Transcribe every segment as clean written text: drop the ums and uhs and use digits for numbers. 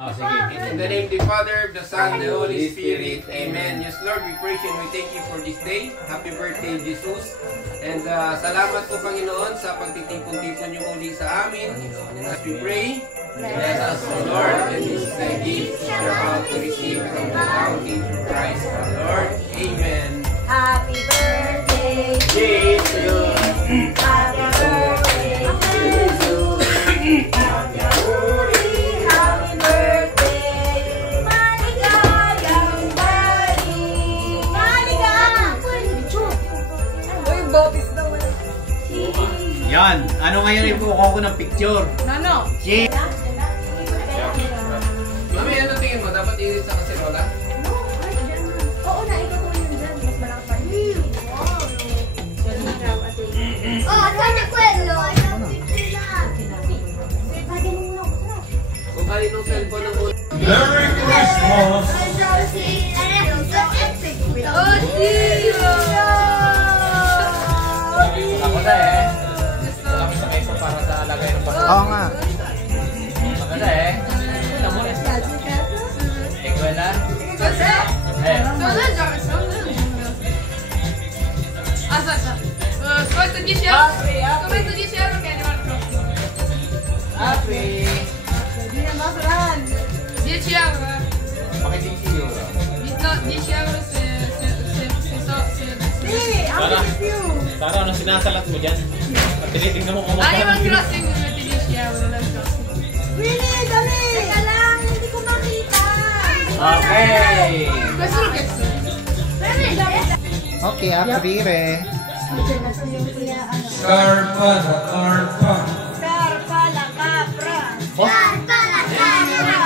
In the name of the Father, the Son, the Holy Spirit. Amen. Yes, Lord, we praise you and we thank you for this day. Happy birthday, Jesus. And salamat po, Panginoon, sa pagtitipon-tipon niyo muli sa amin. And as we pray, bless us, O Lord, and this is a gift we are about to receive from the bounty of Christ, our Lord. Amen. Happy birthday, Jesus. Happy birthday to you. Happy birthday. Maligayang birthday. Maligayang. Uy, botis daw. Yan. Ano ngayon ipukuha ko ng picture? Ano? Mami, ano tingin mo? Dapat irit sa kaserola? Oo na, ikaw ko yun dyan. Mas malaki pa yun. Oh, sana kwelo. Kung kaninong cellphone ang ulo. Merry Christmas! Ako na eh. Kami sa mesa para sa lagay ng pagkakas. Oo nga. Maganda eh. Ito mo eh. Ekwela. Eh. Сколько десерт? Сколько десертов я не могу? Happy! 10 евро. Bakit 10 euro? 10 евро Tara, ano sinasalat mo dyan? At tinitignan mo kung Ay, mag-crossing mo na 10 euro. Let's go. Willie, dali! Teka lang, hindi ko makita. Okay! Questo lo chiesto. Okay, aprire. Scarpa la carpa. Scarpa la capra. Scarpa la capra.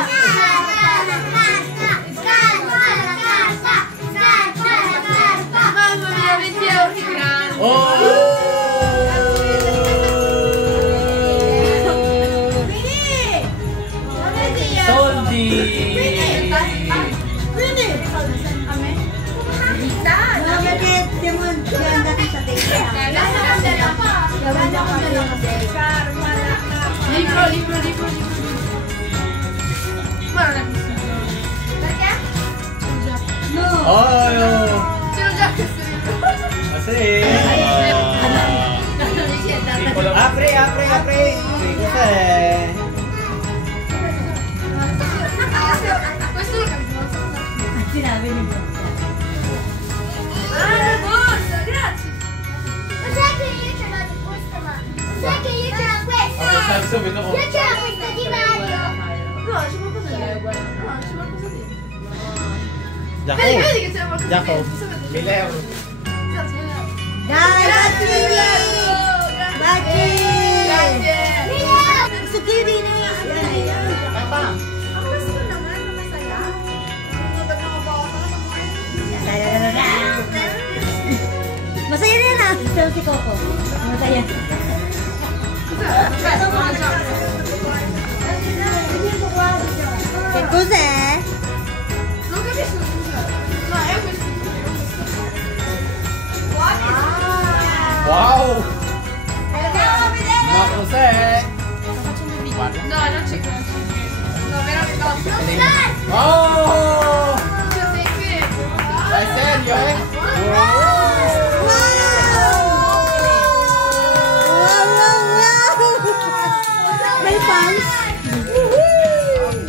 Mamma mia, 20 euro di grano. Oh! Willie! Soldi! Libro. Guarda la piscina. Perché? No. Oh! Ce l'ho già questo libro. Kasi... No, Apre! Cos'è? questo lo capisco. Sinabi niyo. La borsa, grazie. Ma sai che io ce l'ho di questa, ma sai che io ce l'ho questa? Sai subito ko. Io ce l'ho questa di Mario. No, c'è qualcosa lì. No, c'è qualcosa lì. Jacob! Vedi che c'è qualcosa Jacob! lì. 1000 euro. Grazie. Dai, Grazie. Gusto ko yun din eh. Papa! Ang gusto naman na masaya. Masaya rin ah. Pero si Coco. Masaya. Che cos'è? Non capisco scusa. No, è questo. Wow! Andiamo a vedere. Ma cos'è? No, non c'è. No, veramente no. Oh! Cioè, sei fermo. È serio, eh? May fans?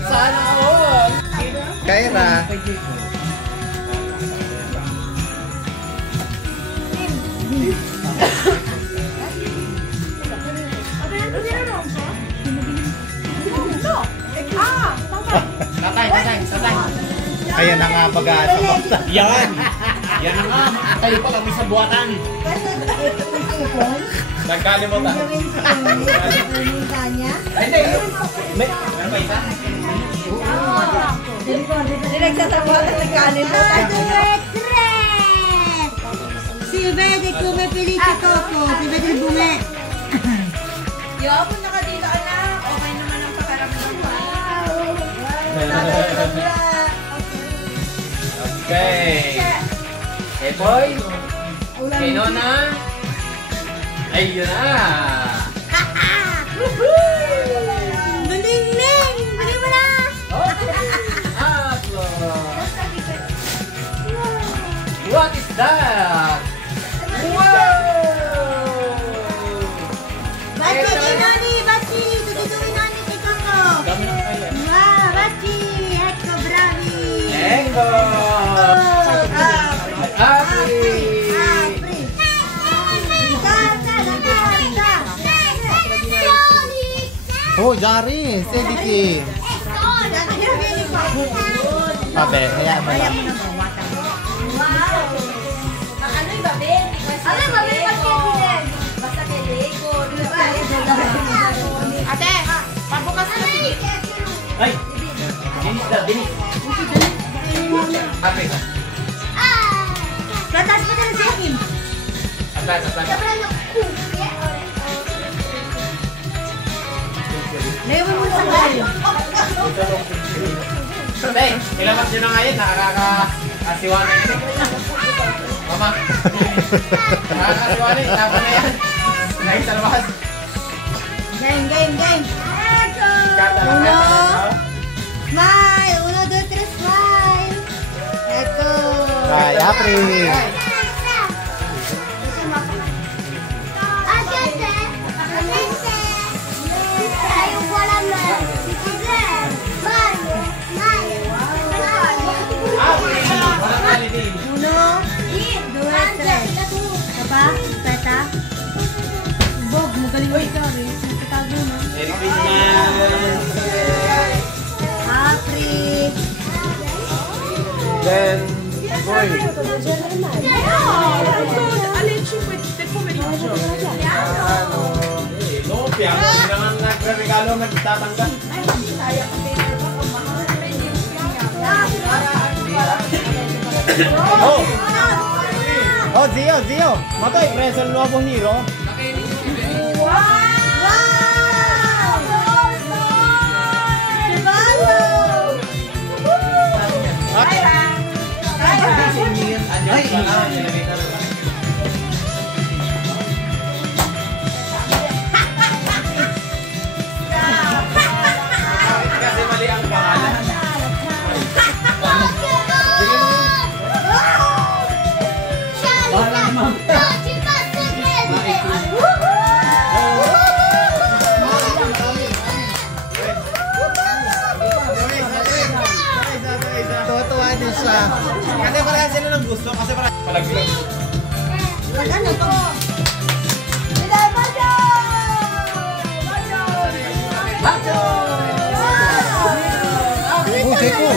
Sana all! Kaira! Tatay! Ayan na nga pag-aasa mo. Yan! Yan na nga! Tayo pa kami sa buwatan! Nagkalimutan! Ay, hindi! Meron ba isa? Hindi nagsasabuhat at nagkalimutan. Si vede come felice Coco, si vede il bume. Yapon na ka dito, anak. Okay naman ang pakaramdam mo. Okay. Hey boy. Kay Nona. Ayun na. Galing-ling! Galing mo na! Jari, Eddie Kim. Pabe, hayaan mo lang. Ano yung babe? Ano yung babe? Basta kay Lego. Ate, pabukas na si Ay! Dinis na, dinis. Ate. Tatas pa din si Kim. Ate. Layo mo muna sa kayo. Hey, ilabas nyo na ngayon. Nakakasiwanan yun. Mama. Nakakasiwanan. Tapos na yan. Nakita labas. Game. Kata na Uno. kayo. Smile. 1, 2, 3, smile. Eto. Ay, April. Walang holiday. 1, 2, 3. Saba, peta. Bob, magaling mo ikaw eh. Nagtatago mo. Merry Christmas. April. Then, boy. No, piano. Hindi naman nagre-regalo, nagtatanggal. Oh! Oh, Zio! Matoy, preso el nuovo hero. Kasi mali ang pangalan. Tuwa din siya. Kasi parang sila ng gusto. Kasi parang Palaglag. Ano to? Uy, ko.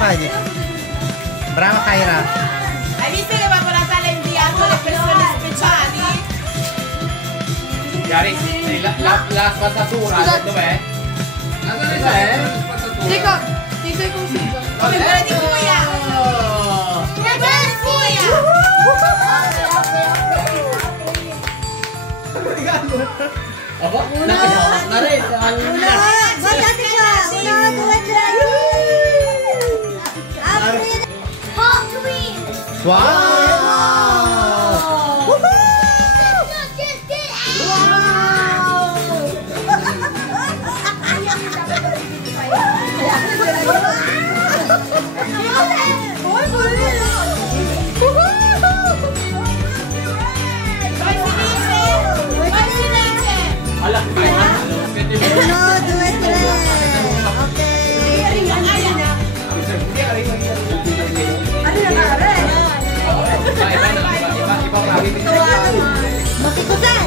Vai. Brava Kaira. Hai visto che va con la sala inviato le persone speciali? Yari, la spazzatura, dov'è? Dov'è? Dico il consiglio. Come quella di Cuia. Apa? Uno. Magkasi ka. 1, 2, 3. April. Hot Wheels! Wow! Alam ko yun. 1, 2, 3. Makikusan!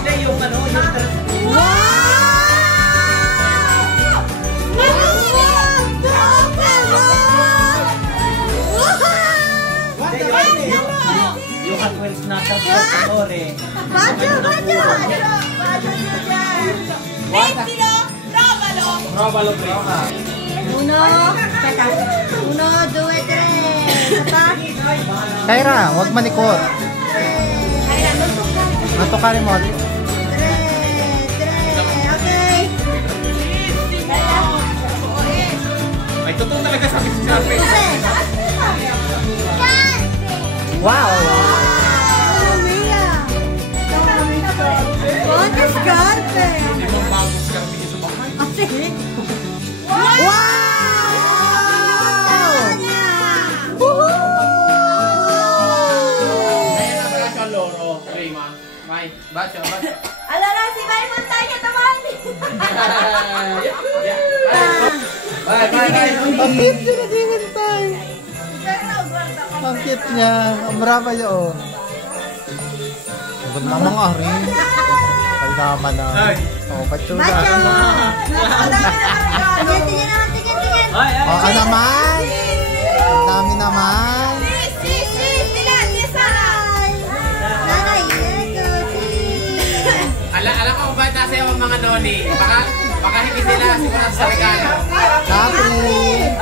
Yung Hot Wheels na Salvatore. Bacho! Mettilo, provalo. Provalo prima. 1, peta. 1, 2, 3. Sapa. Kaira, huwag manikot. Natukarin mo. 3. Okay. Ay, totoo talaga sabi si Sabi. Wow! Quanto scarpe! Hindi mo mabos ka rin sa bahay. Kasi... Ayan na pala siya, loro. Prima. May, bacha. Allora si va in montagna domani. Yeah. Ang cute niya naghihintay. Ang cute niya. Ang brava niya, oh. Ang ganda mga rin. Kaldama na. Oh, patsura. Bacho! Madami na Tingin naman, tingin. Oh, ano naman? Ang dami naman. Sis! Sila! Lisa! Nanay, ito, sis. Alam ko ba nasa yung mga noni? Baka hindi sila sigurado sa regalo. Happy!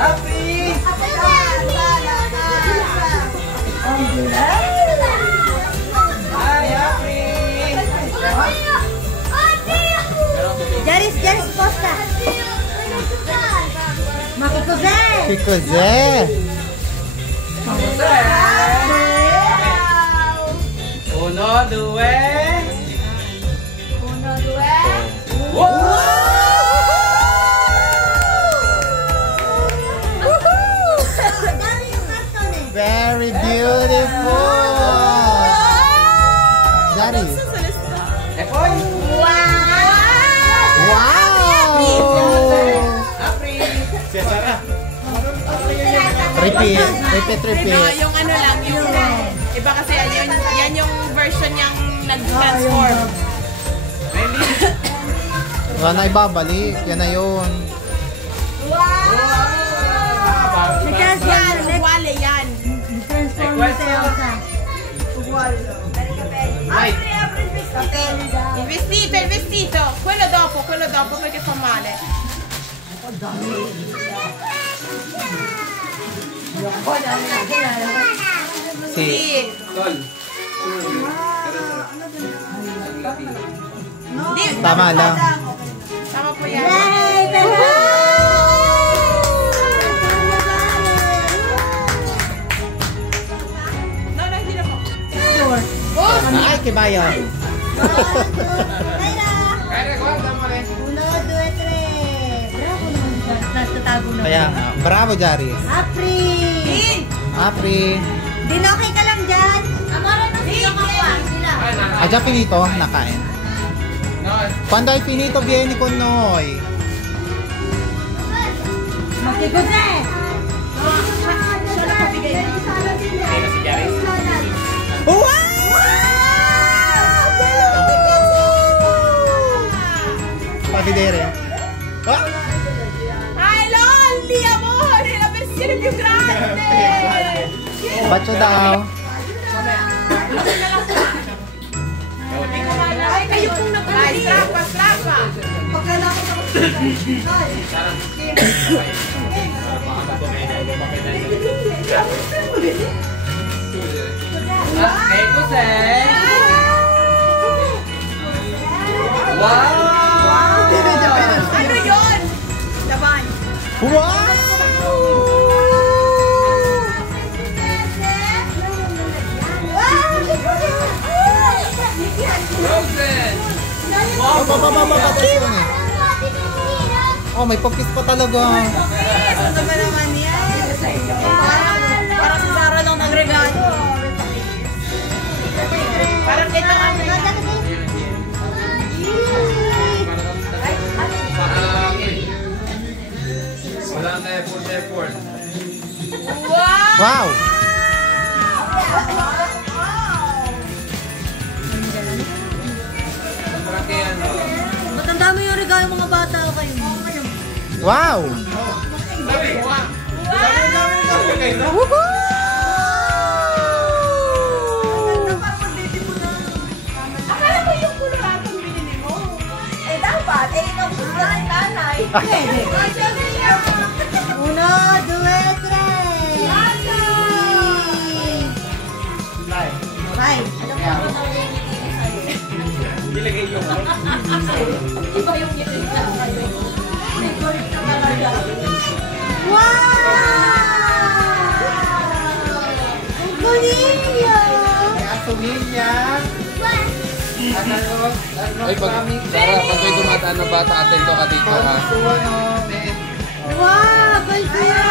Jaris, posta. Makikuze. Kikuze! Uno, due. Dami yung karton eh. Very beautiful! Daddy. Epoy. Wow! Repeat. Yung ano lang, yung iba kasi yan yung version niyang nag-transform. Wala na ibabalik. Yan na yun. Yan, wale yan. Transform mo sa Elsa. Il vestito. Quello dopo perché fa male. Si. Sì. Tol. Di, Tama lang. Tama po yan. Yay! Tanda! No, hindi na po. Ay, kibayo. Kaya guarda mo rin. 1, 2, 3. Bravo naman. Nagtatago na. Kaya nga. Bravo, Jaris. Apri! Apri. Dinokay ka lang dyan. Amara na sila kapwa. Sila. Ah, già finito? Nakain. Quando hai finito vieni con noi. Makikuze! Siya na pabigay na. Sino si Jaris? Wow! Fa vedere. Ah! Ay, Lolli, amore, la versione più grande. Bacio daw. Ay, kayo pong nag-ay. Strappa. Hey, Jose. Wow! Ano yun? Laban. Wow! Frozen! Oh, may popis pa talaga. Ano naman yan? Parang si Sarah nung nagregalo. Parang ito ang Walang effort. wow! Wow! Malaki ano. Ba't ang dami yung regalo mga bata o kayo? Wow! Akala ko yung koloratong binili mo. Eh dapat, ikaw po yung nanay. 1, 2, 3. Bye. Nilagay yung Iba yung nilagay. Wow! Ang kunin niyo! Asuminya. Ay, pag may dumataan na bata, atento ka dito ha. Wow! Balsura!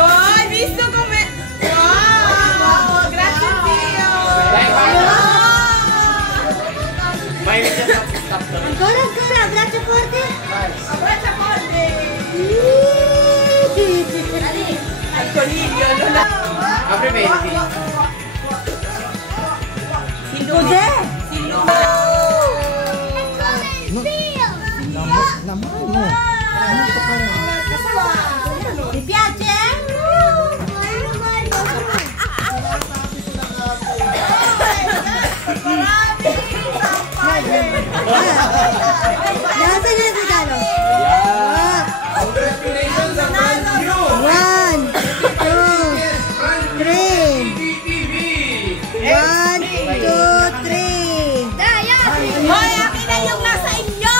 Ay, visto come... Wow! Grazie Dio! May siya sa stop to. Ancora, grazie forte! Abbraccia forte! Ang konilyo, ano na? Happy birthday. Jose! Naman mo. Ti piace? Nasaan yung regalo? Congratulations sa brand new. 1, 2, 3. TV. 1, 2, 3. Hoy, akin na yung nasa inyo!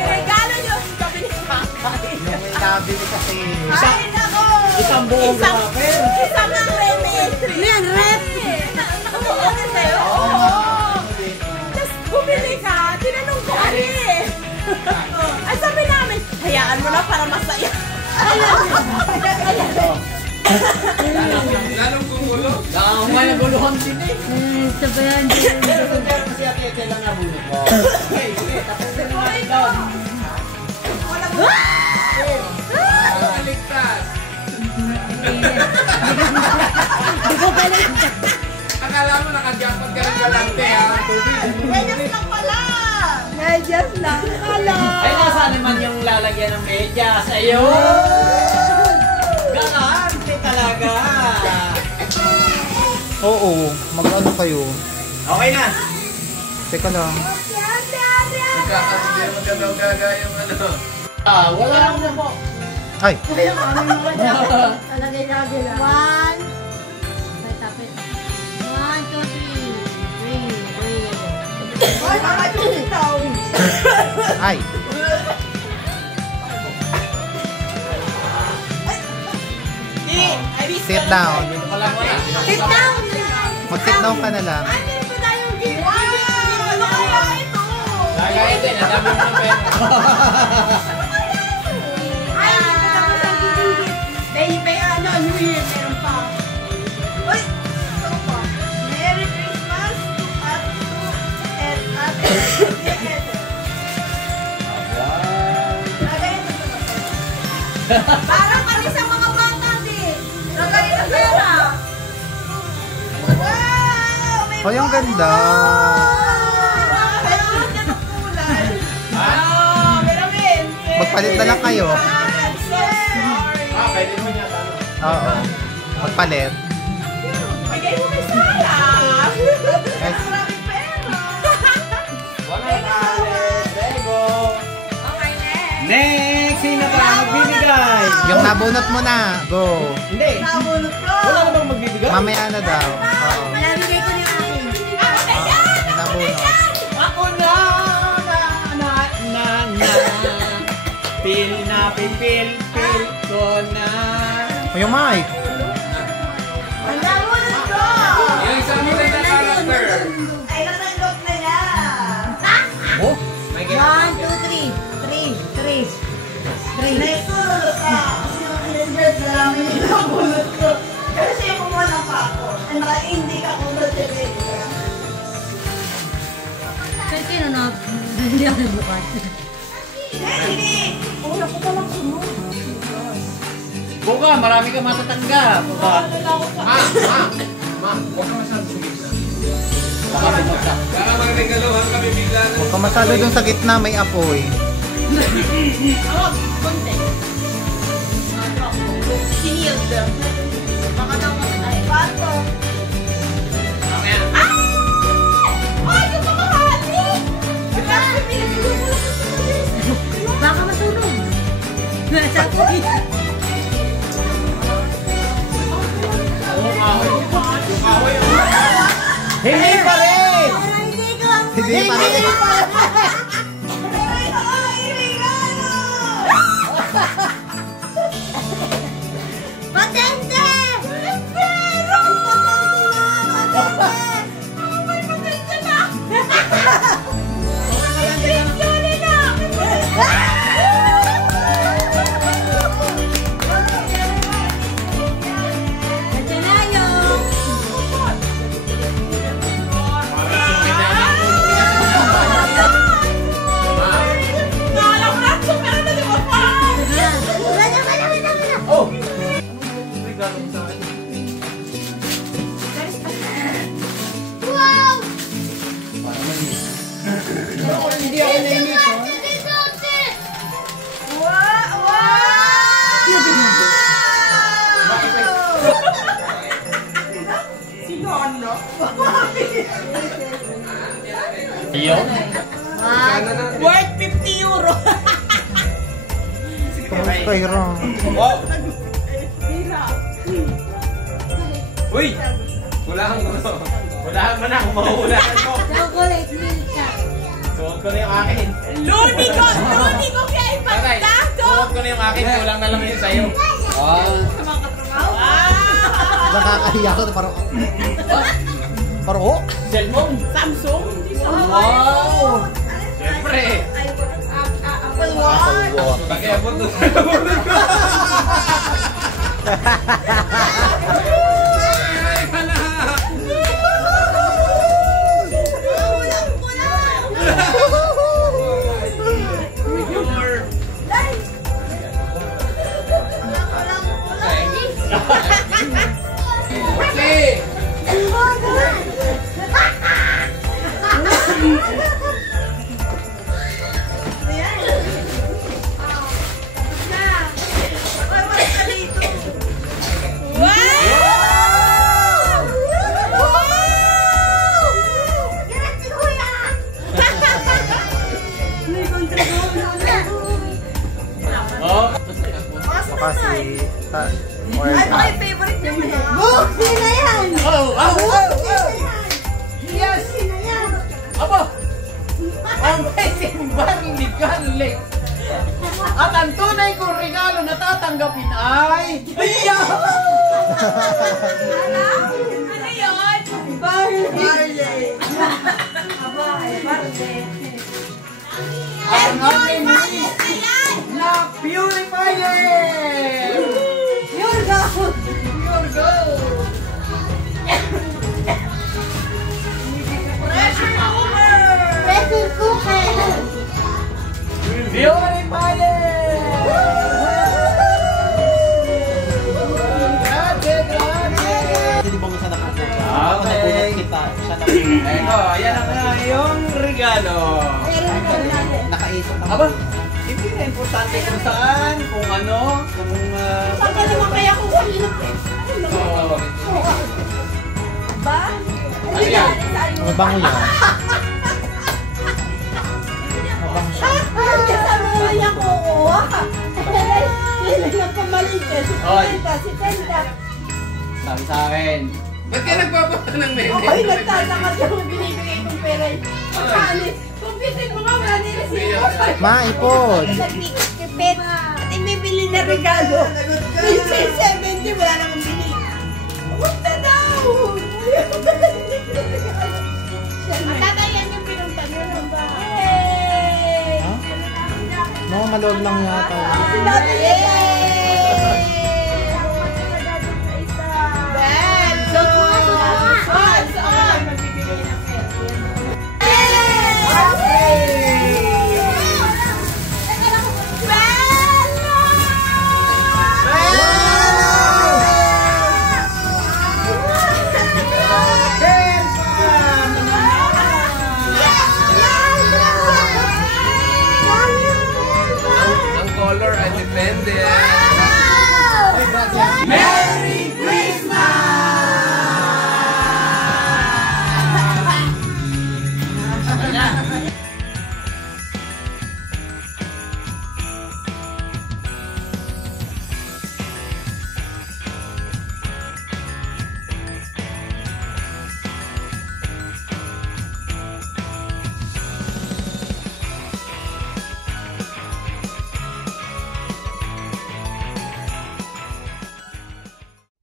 Regalo nyo! Sabi ni Kakay. Yung inabili kasi. Ay, nako! Isang buong wrapper. Isang ang remetry. Yan, rep. Oo, sa'yo. Oo. Tapos bumili ka, tinanong ko ano eh. Ay, sabi namin, hayaan mo na para masaya. Lalong kumulo. May naguluhan din eh. Sabayan. Kasi ate lang nabulot ko. Ligtas. Hindi ko pala. Akala mo nakajampag ka ng galante ha? Medyas lang pala. Medyas lang pala. Ay, nasaan naman yung lalagyan ng medyas? Ayun! Galante talaga! Oo, mag-ano kayo? Okay na! Teka lang. Magkagaga yung ano. Wala lang na po. Ay! Talagay na gila. 1, 2, 3. 3. Hoy, makakitaw. Ay! Sit down. Sit down. Mag-sit down ka na lang. Ano ito tayong gift? Wow! Ano kaya ito? Kaya ito, nadami mo ng pera. Ay, ito na sa gift. May ano, New Year, meron pa. Uy! Ito pa. Merry Christmas to at Parang kami sa mga bata din. Lagay na pera. Wow! May Ay, ang ganda! Magpalit na lang kayo. Pwede mo niya talo. Oo. Magpalit. Bigay mo kay Sarah. Yes. Maraming pera. Okay, next. Next! Sino pa magbibigay? Yung nabunot mo na. Go. Hindi. Nabulot ko. Wala na bang magbibigay? Mamaya na daw. Oo. Nabigay ko na yung akin. Ako na yan! Yung nabunot. Ako na! Pil na pil ko na. O, yung mic. Ang nabulot ko. Yung isang milay na character. Ay, natanggap na niya. Oh! May 1, 2, 3. 3. 3. Naisulot ka. Sinunod na namin yung nabulot ko. Kasi kumuha ng pako. Hindi ka kumulot yung baby. Kasi sino na? Hindi ako bukas. Hindi! Una ko palang sunod. Buka, marami ka matatanggap. Buka. Ma, huwag ka masyado sa gitna. Baka bumagsak. Baka magregaluhan kami bigla na. Huwag ka masyado dun sa gitna, may apoy. Ako, konti. Sinild. Baka daw ay, pato. Mamaya. Ay, kapamahali! Baka masunog. Nasa apoy. Hindi pa rin! Hindi pa rin. Patente! Nandiyan na yung... Kaira. Wow! Uy! Hulaan ko. Hulaan mo na kung mahuhulaan mo. Chocolate milk ka. Suot ko na yung akin. Luni ko kaya ipagda. Suot ko na yung akin. Kulang na lang yun sa'yo. Nakakahiya ko. Parang... Parang oh! Cellphone. Samsung. Wow! Siyempre. Apple Watch. Pag-ebot doon. Okay. Oh. Kasi... Ano kayo favorite niyo eh? Book! Sino na yan? Yes! Aba! Ang blessing barley garlic! At ang tunay kong regalo na tatanggapin ay... Ano yun? Barley. Ang aking na purifier! Pure gold! Pure gold! Pressure cooker. Pressure cooker! Purifier! Grabe! Hindi ba mo siya nakapunta? Okay. Kita. Siya Eko, ayan ang iyong regalo. nakaisip ako. Aba, hindi na importante kung saan, kung ano, kung... Saan ka naman kaya kukunin ng ba? Ano yan? Mabango yan. Mabango siya. Kasama naman niya kukuha. Kailan na pamalitin? Si Oy. Penta, si Penta. Sabi sa akin. Ba't ka nagpapaka ng meme? Ako'y nagtatangat yung binibigay kong pera. Pagkali, kumpitin mo nga, wala nila siya. Maipod. Pipit, at ibibili na regalo. Minsan 70, wala namang bili. Huwag na daw! Matatayan yung pinuntan nyo na ba? Yay! No, malood lang yata. Sinabi niya pa! Magbibigay ng Ang color ay depende. Merry Christmas!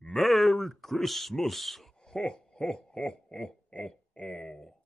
Merry Christmas! Ho, ho, ho, ho, ho, ho.